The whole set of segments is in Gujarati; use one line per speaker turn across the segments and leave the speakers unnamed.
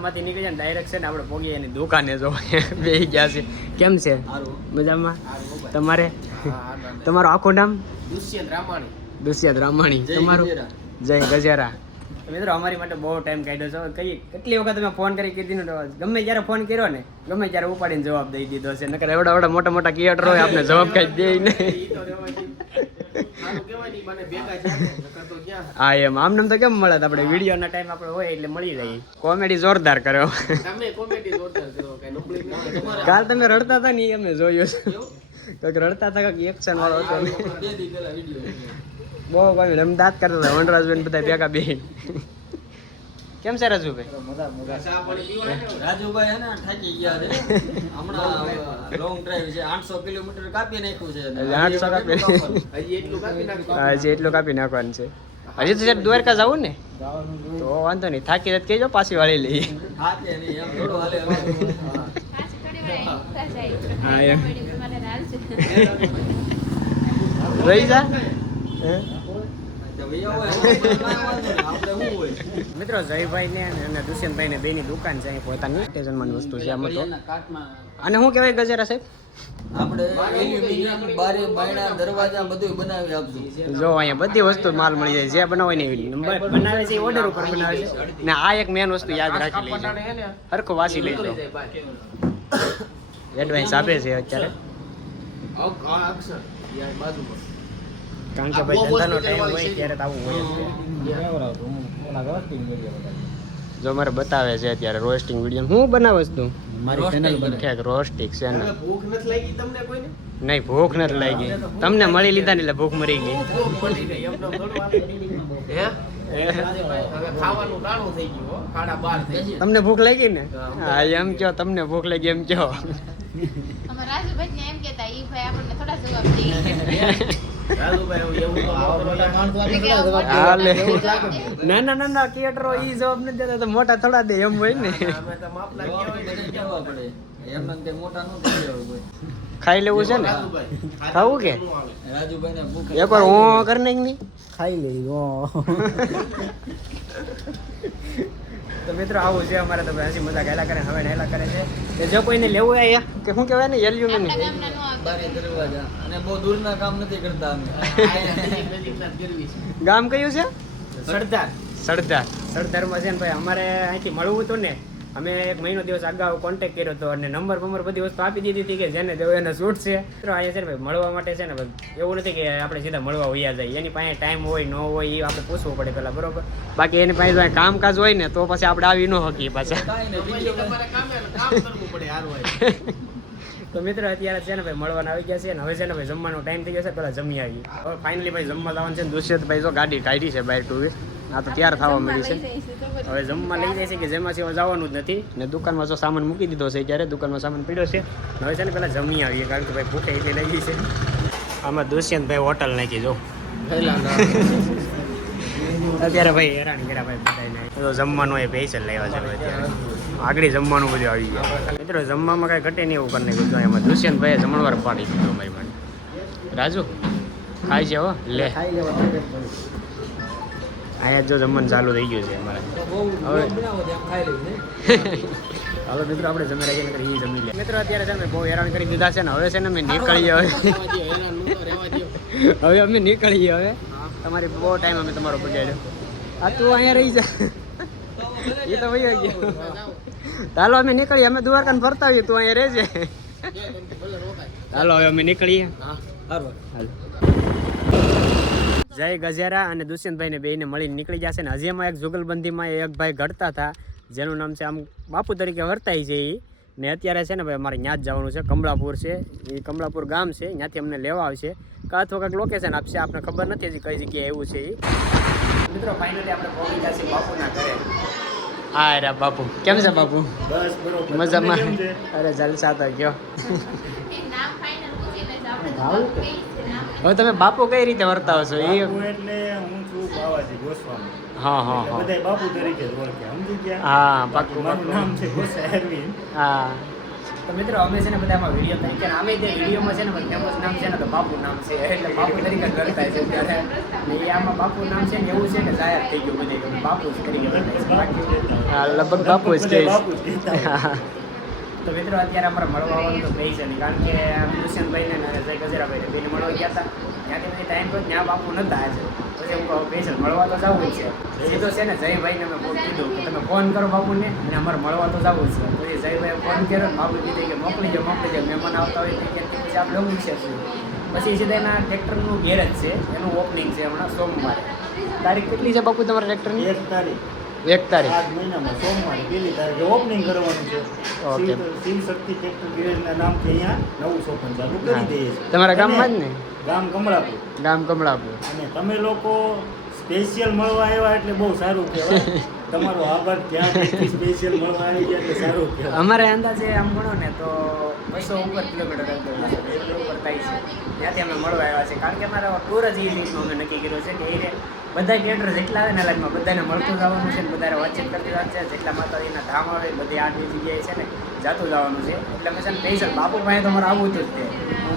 ગામમાંથી નીકળી જાય ડાયરેક્ટ છે ને આપણે પોગીએ એની દુકાને જો. બે ગયા છે. કેમ છે? મજામાં? તમારે? તમારું આખું નામ?
દુષ્યંત રામાણી.
દુષ્યંત રામાણી. તમારું? જય ગજેરા. મિત્રો અમારી માટે બહુ ટાઈમ કાઢ્યો છે. કઈ કેટલી વખત તમે ફોન કરી કીધી ને ગમે ત્યારે ફોન કર્યો ને ગમે ત્યારે ઉપાડીને જવાબ દઈ દીધો છે. નકર એવડા એવડા મોટા મોટા કિયટરો હોય આપણે જવાબ કાઢી દે નહીં
સારું કહેવાય નહીં મને ભેગા છે નકર તો ક્યાં
હા એમ. આમ નામ તો કેમ મળે આપણે વિડીયોના ટાઈમ આપણે હોય એટલે મળી જાય કોમેડી જોરદાર કર્યો.
તમે કોમેડી જોરદાર કરો કઈ નબળી નથી તમારે
કાલ તમે રડતા હતા ને અમે જોયું તો કંઈક રડતા હતા કે એક્શન વાળો હતો. બહુ કોઈ એમ દાંત કરતા હતા વનરાજબેન બધા ભેગા બે. કેમ છે રાજુભાઈ?
રાજુભાઈ હે ને થાકી ગયા છે. હમણાં લોંગ ડ્રાઈવ છે આઠસો કિલોમીટર કાપી નાખ્યું છે
800 કાપી.
હજી એટલું કાપી નાખો
હજી એટલું કાપી નાખવાનું છે હજી તો જ્યારે દ્વારકા જવું ને તો વાંધો નહીં થાકી જાય તો કહેજો પાછી વાળી લઈએ
થાકે નહીં એમ થોડું હાલે હવે.
હા, એમ. રહી જા હે? મિત્રો જયભાઈ ને અને દુષ્યંતભાઈ ને બેની દુકાન છે અહીં પોતાની સ્ટેશનમાં વસ્તુ છે આમાં તો. અને શું કહેવાય ગજેરા સાહેબ?
આપણે એલ્યુમિનિયમ બાયણા દરવાજા બધું બનાવી આપશું
જો અહીંયા બધી વસ્તુ માલ મળી જાય. જે બનાવે ને એવી નંબર બનાવે છે ઓર્ડર ઉપર બનાવે છે. ને આ એક મેન વસ્તુ યાદ રાખી લેજો. હરખું વાસી લેજો. એડવાન્સ આપે છે અત્યારે.
અક્ષર બાજુમાં.
કારણ કે ભાઈ ધંધાનો ટાઈમ હોય ત્યારે તો આવું હોય જ જો મારે બતાવે છે અત્યારે રોસ્ટિંગ વીડિયો હું બનાવે તું?
મારી ચેનલ
ક્યાંક રોસ્ટિંગ છે
ને. ભૂખ નથી લાગી તમને કોઈને?
નહીં ભૂખ નથી લાગી. તમને મળી લીધા ને એટલે ભૂખ મરી ગઈ.
ભૂખ પડી ગઈ. એમ તો થોડું હાલે. હે? ખાવાનું ટાણું થઈ ગયું હો. સાડા બાર થઈ ગયા.
તમને ભૂખ લાગી ને? હા એમ કયો તમને ભૂખ લાગી એમ કયો.
રાજુભાઈ ને એમ કેતા ઈ ભાઈ આપણને થોડા જવાબ દે.
રાજુભાઈ એવું તો આપણો
હાલે નાના નાના થિયેટરો ઈ જવાબ નથી દેતા તો મોટા થોડા દે એમ હોય ને. ખાઈ લેવું છે ને? ખાવું કે?
એક વાર
રાજુભાઈ
એકવાર હું કરી નાખની
ખાઈ લઈ
તો મિત્રો આવું છે અમારે તો હસી મજા ગયેલા કરે હવે હેલા કરે છે. કે જો કોઈને લેવું હોય કે શું કહેવાય ને
આપણા
ને
ગામના નો આવતા
બારી દરવાજા. અને બહુ દૂરના કામ નથી કરતા અમે.
ગામ કયું છે?
સરદાર.
સરદાર. સરદારમાં છે ને ભાઈ અમારે અહીંથી મળવું હતું ને અમે એક મહિનો દિવસ અગાઉ કોન્ટેક્ટ કર્યો હતો અને નંબર બંબર બધી વસ્તુ આપી દીધી હતી કે જેને દેવો એને શૂટ છે. મિત્રો, અહીંયા છે ને ભાઈ, મળવા માટે છે ને એવું નથી કે આપણે સીધા મળવા હોઈયા જાય. એની પાસે ટાઈમ હોય, ન હોય, એ આપણે પૂછવું પડે પહેલાં, બરોબર? બાકી એની પાસે કામકાજ હોય ને, તો પછી આપણે આવી ન શકીએ પાછા.
તો.
તો મિત્રો, અત્યારે છે ને ભાઈ, મળવાના આવી ગયા છે ને હવે છે ને ભાઈ, જમવાનો ટાઈમ થઈ ગયો છે, પહેલાં જમી આવી હવે ફાઇનલી ભાઈ, જમવા જવાનું છે ને, દુષ્યંતભાઈ જો ગાડી કાઢી છે બાય ટુ વ્હીલ આ તો તૈયાર થવા મળી છે? હવે જમવા લઈ જાય છે કે જેમાં સિવાય જવાનું જ નથી. ને દુકાનમાં જો સામાન મૂકી દીધો છે ત્યારે દુકાનમાં સામાન પડ્યો છે. હવે છે ને પહેલાં જમી આવીએ કારણ કે ભાઈ ભૂખે એટલી લઈ છે. આમાં દુષ્યંતભાઈ હોટલ નાખી જો. અત્યારે ભાઈ હેરાન કર્યા ભાઈ બધાને તો જમવાનું એ પૈસા લેવા છે અત્યારે. આગળ જમવાનું બધું આવી ગયું. મિત્રો જમવામાં કાંઈ ઘટે નહીં એવું કરી નાખ્યું એમાં દુષ્યંતભાઈએ જમણવાર પાડી દીધો અમારી માટે. રાજુ ખાઈ છે હો લે.
ખાઈ લેવા
અહીંયા જો જમવાનું ચાલુ થઈ ગયું છે અમારે. હવે- મિત્રો આપણે જમી રાખીએ નકર ઈ જમી લે. મિત્રો અત્યારે તમે બહુ હેરાન કરી દીધા છે ને હવે છે ને અમે નીકળીએ હવે. હવે અમે નીકળીએ હવે. તમારી બહુ ટાઈમ અમે તમારો બગાડ્યો આ તું અહીંયા રહી જા. એ તો વહી ગયો. ચાલો અમે નીકળીએ. અમે દ્વારકાને ફરતા આવીએ તું અહીંયા રહેજે. ચાલો હવે અમે નીકળીએ.
હા.
સારું
જય ગજેરા અને દુષ્યંતભાઈને બેને મળીને નીકળી જશે ને હજી એમાં એક જુગલબંધીમાં એક ભાઈ ઘડતા હતા જેનું નામ છે આમ બાપુ તરીકે વર્તાય છે એ ને અત્યારે છે ને ભાઈ અમારે ત્યાં જ જવાનું છે કમળાપુર છે. એ કમળાપુર ગામ છે ત્યાંથી અમને લેવા આવશે. કાં અથવા કંઈક લોકેશન આપશે આપણે ખબર નથી હજી કઈ જગ્યાએ એવું છે એ મિત્રો ફાઇનલી આપણે પહોંચી જશે બાપુના ઘરે. હા રે બાપુ. કેમ છે બાપુ?
બસ બરોબર.
મજામાં? અરે જલસા તો ગયો. હવે તમે બાપુ કઈ રીતે વર્તાવો છો? એ
એટલે હું છું બાવાજી ગોસ્વામી.
હા હા
બાપુ તરીકે જ ઓળખે. સમજી ગયા?
હા પાક્કું
મારું નામ છે ગોસા
હા. તો મિત્રો અમે છે ને બધા આમાં વીડિયો તરીકે અમે જે વિડીયોમાં છે ને ફેમસ નામ છે ને તો બાપુ નામ છે. એટલે બાપુ તરીકે વર્તાય છે ત્યારે એ આમાં બાપુ નામ છે ને એવું છે કે જાહેર થઈ ગયું બધે. બાપુ જ તરીકે બાકી હા લગભગ બાપુ જ
બાપુ કહેતા.
તો મિત્રો, અત્યારે અમારે મળવા આવવાનું તો ભાઈ છે નહીં, કારણ કે દુષ્યંતભાઈને અને જય ગજરાભાઈને બેને મળવા ગયા હતા. ત્યાંથી પછી ટાઈમ પર ત્યાં બાપુ નતા આજે. પછી હું કહું સ્પેશિયલ મળવા તો જવું જ છે. સીધો છે ને, જયભાઈને મેં ફોન કીધું કે, તમે ફોન કરો બાપુને અને અમારે મળવા તો જવું છે. એ જયભાઈએ ફોન કર્યો બાપુ કીધું કે, મોકલી જાઓ મોકલી જાઓ મહેમાન આવતા હોય તો પછી આપણે એવું છે પછી સીધા એના ટ્રેક્ટરનું ગેરેજ છે, એનું ઓપનિંગ છે હમણાં સોમવારે. તારીખ કેટલી છે બાપુ તમારા ટ્રેક્ટરની?
એક તારીખ.
એક તારીખ.
આ મહિનામાં સોમવારે પહેલી તારીખે ઓપનિંગ કરવાનું છે.
ઓકે.
શિવ શિવ શક્તિ ટ્રેક્ટર ગેરેજના નામથી અહીંયા નવું શોપન ચાલુ કરી દઈએ છીએ.
તમારા ગામમાં જ ને?
ગામ કમળાપુર.
ગામ કમળાપુર.
અને તમે લોકો સ્પેશિયલ મળવા આવ્યા એટલે બહુ સારું કહેવાય. તમારો આભાર. ત્યાં સ્પેશિયલ મળવા આવી ગયા એટલે સારું
અમારે અંદાજે આમ ગણો ને તો બસો ઉપર કિલોમીટર ઉપર થાય છે. ત્યાંથી અમે મળવા આવ્યા છે. કારણ કે અમારો ટૂર જ એ રીતનો અમે નક્કી કર્યો છે કે એ બધા કેટર જેટલા આવે ને લાઈનમાં બધાને મળતું જવાનું છે બધાને વાતચીત કરતી વાત છે. જેટલા માતાજીના ધામ આવે, બધી આઠ જગ્યાએ છે ને જાતું જવાનું છે. એટલે અમે છે ને સ્પેશિયલ બાપુ પાસે તો મારે આવવું જ તે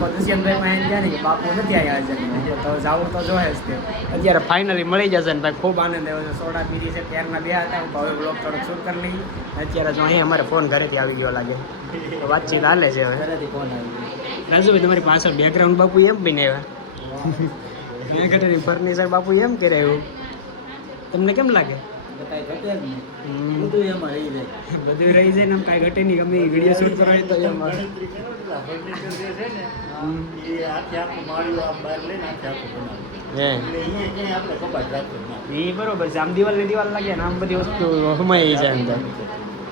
કહું દુષ્યંતભાઈ પાસે ગયા ને કે બાપુ નથી આવ્યા છે તો જવું તો જોઈએ જ તે. અત્યારે ફાઇનલી મળી જશે ને ભાઈ ખૂબ આનંદ આવ્યો છે. સોડા પીધી છે ત્યારના બે હતા. હું હવે બ્લોક થોડોક શૂટ કરી લઈ અત્યારે જો અહીં અમારે ફોન ઘરેથી આવી ગયો લાગે. વાતચીત હાલે છે હવે.
ઘરેથી ફોન આવી ગયો.
રાજુભાઈ તમારી પાછળ બેકગ્રાઉન્ડ બાપુ એમ બી નહીં આવ્યા મેં ફર્નિચર બાપુ એમ કરે એવું. તમને કેમ લાગે?
કાંઈ ઘટે જ નહીં બધું એમાં રહી જાય.
બધું રહી જાય ને આમ કાંઈ ઘટે નહીં ગમે વીડિયો શૂટ કરાય તો એમ.
ગણતરી કરો એટલે આ furniture જે છે ને એ આખે આખું માળિયું આમ બહાર લઈને આખે આખું બનાવ્યું
હે.
એટલે અહીંયા ક્યાંય આપણે કબાટ રાખવું ના.
એ બરોબર છે આમ દિવાલ ને દિવાલ લાગે ને આમ બધી વસ્તુ હમાઈ છે અંદર.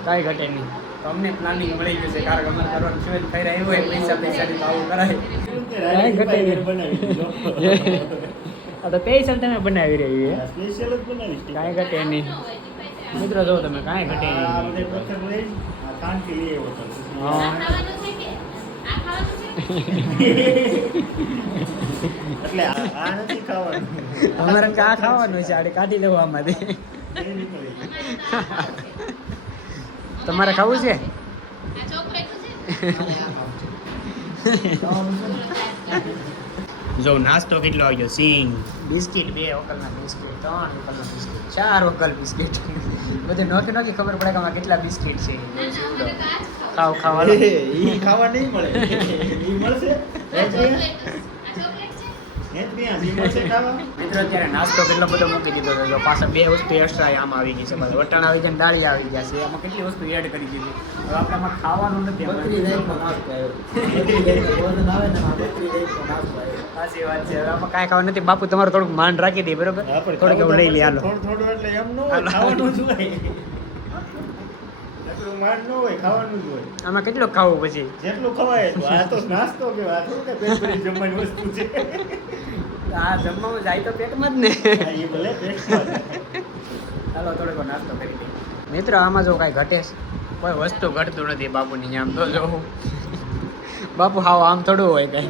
કાંઈ ઘટે નહીં. તમને અમને પ્લાનિંગ મળી ગયું છે કારણ કે અમારે કરવાનું શું થઈ રહ્યું હોય પૈસા પૈસાની આવું કરાય.
કાંઈ
ઘટે નહીં.
બનાવી
આ તો સ્પેશિયલ તમે બનાવી રહી છે
સ્પેશિયલ જ બનાવીશ
કાંઈ ઘટે નહીં. મિત્રો જો તમે કાંઈ ઘટે
આ
નહીં
બધે પથ્થર લઈ આવ્યો હતો.
હા.
આ ખાવાનું છે કે? આ ખાવાનું છે?
એટલે આ નથી ખાવાનું.
અમારે કા ખાવાનું છે? આડે કાઢી લેવું આમાંથી. તમારે ખાવું છે?
ચોકલેટ ચોકલેટ
જો નાસ્તો કેટલો આવ્યો? સિંગ બિસ્કિટ બે ઓકલના બિસ્કિટ ત્રણ વકલના બિસ્કિટ ચાર વકલ બિસ્કિટ. બધું નોખી નોખી ખબર પડે કે આમાં કેટલા બિસ્કિટ છે. ખાવ ખાવા
એ ખાવા નહીં મળે. એ મળશે.
મિત્રો અત્યારે નાસ્તો કેટલો બધો મૂકી દીધો હતો જો પાછા બે વસ્તુ એક્સ્ટ્રા આમ આવી ગઈ છે. પાછા વટાણ આવી ગયા ડાળી આવી ગયા છે. એમાં કેટલી વસ્તુ એડ કરી દીધી? હવે આપણે આમાં ખાવાનું નથી સાચી વાત છે. આમાં કાંઈ ખાવા નથી. બાપુ તમારું થોડુંક માન રાખી દે બરોબર? થોડુંક એવું લઈ લે હાલો.
થોડું થોડું એટલે એમ ન ખાવાનું જ હોય. એટલું માંડ ન હોય ખાવાનું જ હોય.
આમાં કેટલું ખાવું પછી?
જેટલું ખવાય આ તો નાસ્તો કે આ પેટ જમવાની વસ્તુ છે.
આ જમવામાં જાય તો પેટમાં જ ને.
ભલે
ચાલો થોડોક નાસ્તો કરી દઈએ. મિત્રો આમાં જો કાંઈ ઘટે કોઈ વસ્તુ ઘટતું નથી બાપુની આમ તો જો બાપુ હાવ આમ થોડું હોય કઈ.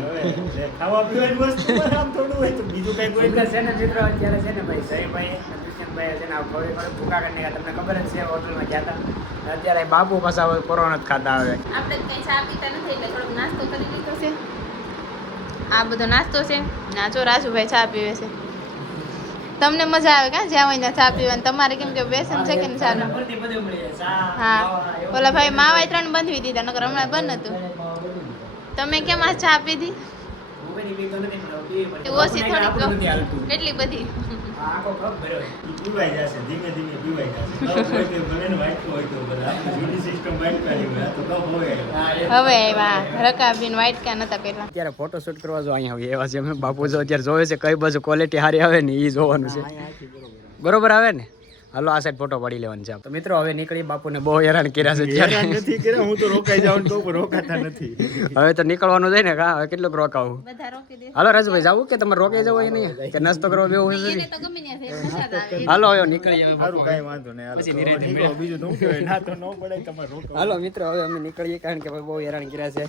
હવે ખાવા પીવાની વસ્તુ આમ થોડું હોય તો બીજું કઈ કોઈ
છે ને મિત્રો અત્યારે છે ને ભાઈ? જયભાઈ. ભાઈ દુષ્યંતભાઈ છે ને આ થોડી થોડી ભૂકા કરીને તમને ખબર જ છે હોટલમાં ગયા હતા. અત્યારે બાપુ પાછા કોરોના જ ખાતા આવે
આપણે કઈ ચા પીતા નથી એટલે થોડોક નાસ્તો કરી લીધો છે. આ બધો નાસ્તો છે. નાચો રાજુભાઈ ચા પીવે છે. તમને મજા આવે કાં? જ્યાં હોય ત્યાં ચા પીવાની. તમારે કેમ કે વ્યસન છે કે ચા નું હા ઓલા ભાઈ માવાય ત્રણ બંધવી દીધા નકર હમણાં બંધ હતું તમે કેમ આ ચા પીધી? ઓછી થોડીક કેટલી બધી.
આખો કપ ભર્યો
ઈ પીવાઈ જશે ધીમે ધીમે પીવાઈ જશે. કપ હોય તો ભલે ને વાટકો હોય તો ભલે. જૂની સિસ્ટમ વાટકાની હોય તો કપ હોય.
હવે આવ્યા રકાબીન વાઇટ કા નતા પેલા
અત્યારે ફોટો શૂટ કરવા જો અહીંયા આવીએ એવા છે અમે. બાપુ જો અત્યારે જોવે છે કઈ બાજુ ક્વોલિટી સારી આવે ને એ જોવાનું છે. બરોબર આવે ને? હાલો આ સાઈડ ફોટો પાડી લેવાનો છે તો મિત્રો હવે નીકળી બાપુને બહુ હેરાન કર્યા છે
હેરાન નથી કર્યા હું તો રોકાઈ જાઉં તો પણ રોકાતા નથી.
હવે તો નીકળવાનું છે ને કા હવે કેટલું રોકાવું.
બધા
હાલો રાજુભાઈ જાવું કે તમે રોકાઈ જાવ એ નહીં? કે નાસ્તો કરો બેવું
હોય
હાલો હવે નીકળી જાવ
સારું
બાપુ.
વાંધો નહીં.
પછી
નીકળો. બીજું તો હું કહેવાય ના તો ન પડે તમારે રોકાવ.
હાલો મિત્રો હવે અમે નીકળીએ કારણ કે ભાઈ બહુ હેરાન કર્યા છે.